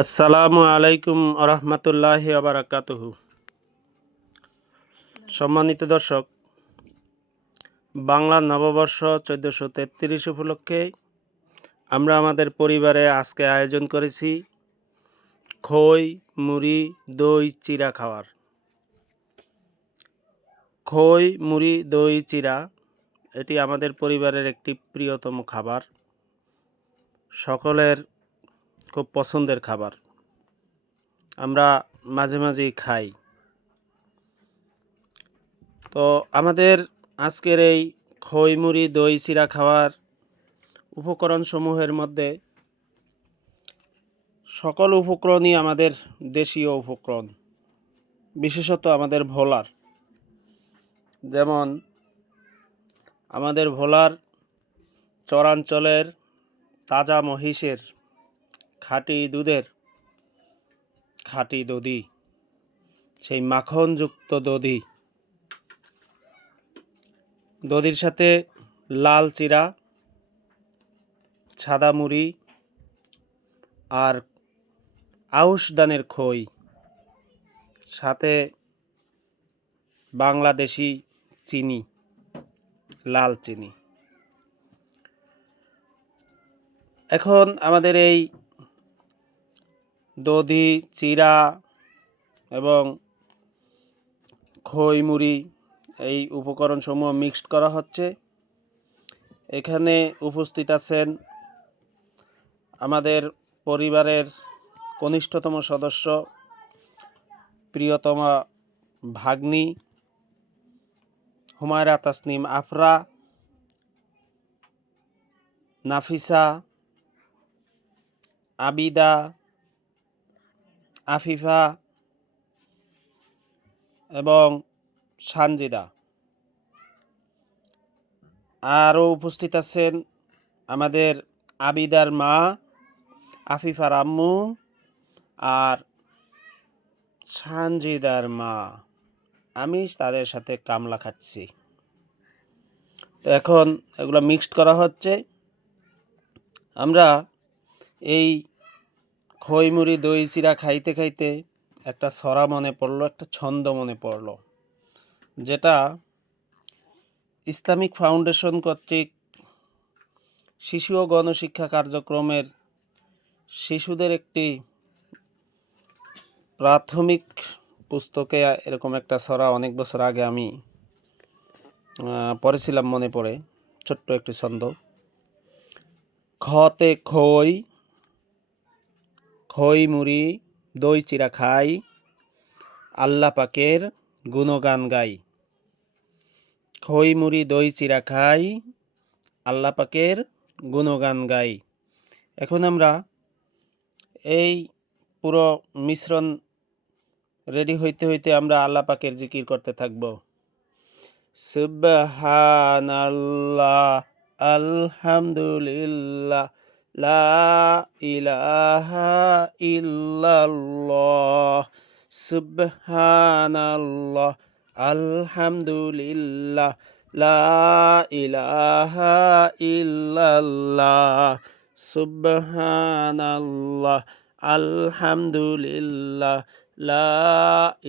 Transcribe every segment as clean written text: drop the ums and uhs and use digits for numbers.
আসসালামু আলাইকুম আরহামতুল্লাহি আবারাকাতুহু। সম্মানিত দর্শক, বাংলা নববর্ষ 1433 উপলক্ষে আমরা আমাদের পরিবারে আজকে আয়োজন করেছি খই, মুড়ি, দই, চিড়া খাওয়ার। খই, মুড়ি, দই, চিড়া এটি আমাদের পরিবারের একটি প্রিয়তম খাবার, সকলের খুব পছন্দের খাবার। আমরা মাঝে মাঝেই খাই। তো আমাদের আজকের এই খই, মুড়ি, দই, চিড়া খাওয়ার উপকরণসমূহের মধ্যে সকল উপকরণই আমাদের দেশীয় উপকরণ, বিশেষত আমাদের ভোলার। যেমন আমাদের ভোলার চরাঞ্চলের তাজা মহিষের খাঁটি দুধের খাঁটি দধি, সেই মাখনযুক্ত দধি, দধির সাথে লাল চিড়া, সাদা মুড়ি আর আউশ ধানের খই, সাথে বাংলাদেশি চিনি, লাল চিনি। এখন আমাদের এই দধি, চিড়া এবং খই, মুড়ি এই উপকরণসমূহ মিক্সড করা হচ্ছে। এখানে উপস্থিত আছেন আমাদের পরিবারের কনিষ্ঠতম সদস্য, প্রিয়তমা ভাগ্নি হুমায়রা তাসনিম আফরা, নাফিসা, আবিদা, আফিফা এবং সানজিদা। আরও উপস্থিত আছেন আমাদের আবিদার মা, আফিফার আম্মু আর সানজিদার মা। আমি তাদের সাথে কামলা খাচ্ছি। তো এখন এগুলো মিক্সড করা হচ্ছে। আমরা এই খই, মুড়ি, দই, চিড়া খাইতে খাইতে একটা ছড়া মনে পড়লো, একটা ছন্দ মনে পড়লো, যেটা ইসলামিক ফাউন্ডেশন কর্তৃক শিশু ও গণশিক্ষা কার্যক্রমের শিশুদের একটি প্রাথমিক পুস্তকে এরকম একটা ছড়া অনেক বছর আগে আমি পড়েছিলাম, মনে পড়ে। ছোট্ট একটি ছন্দ: খতে খই, খই মুড়ি, দই চিড়া খাই, আল্লাহ পাকের গুণগান গাই। খই মুড়ি দই চিড়া খাই, আল্লাহ পাকের গুণগান গাই। এখন আমরা এই পুরো মিশ্রণ রেডি হইতে হইতে আমরা আল্লাহ পাকের জিকির করতে থাকব। সুবহানাল্লাহ, আলহামদুলিল্লাহ, লা ইলাহা ইল্লাল্লাহ। সুবহানাল্লাহ, আলহামদুলিল্লাহ, লা ইলাহা ইল্লাল্লাহ। সুবহানাল্লাহ, আলহামদুলিল্লাহ, লা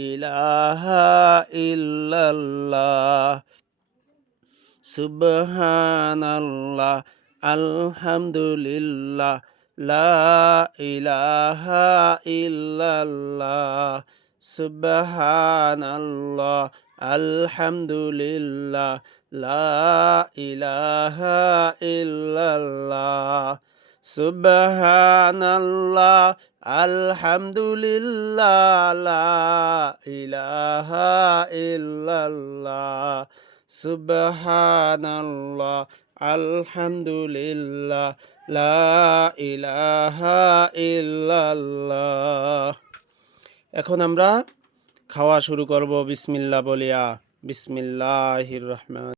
ইলাহা ইল্লাল্লাহ। সুবহানাল্লাহ, আলহামদুলিল্লাহ, লা ইলাহা ইল্লাল্লাহ। সুবহানাল্লাহ, আলহামদুলিল্লাহ, লা ইলাহা ইল্লাল্লাহ। সুবহানাল্লাহ, আলহামদুলিল্লাহ, লা ইলাহা ইল্লাল্লাহ। সুবহানাল্লাহ, আলহামদুলিল্লাহ, লা ইলাহা ইল্লাল্লাহ। এখন আমরা খাওয়া শুরু করব বিসমিল্লাহ বলিয়া। বিসমিল্লাহির রহমান।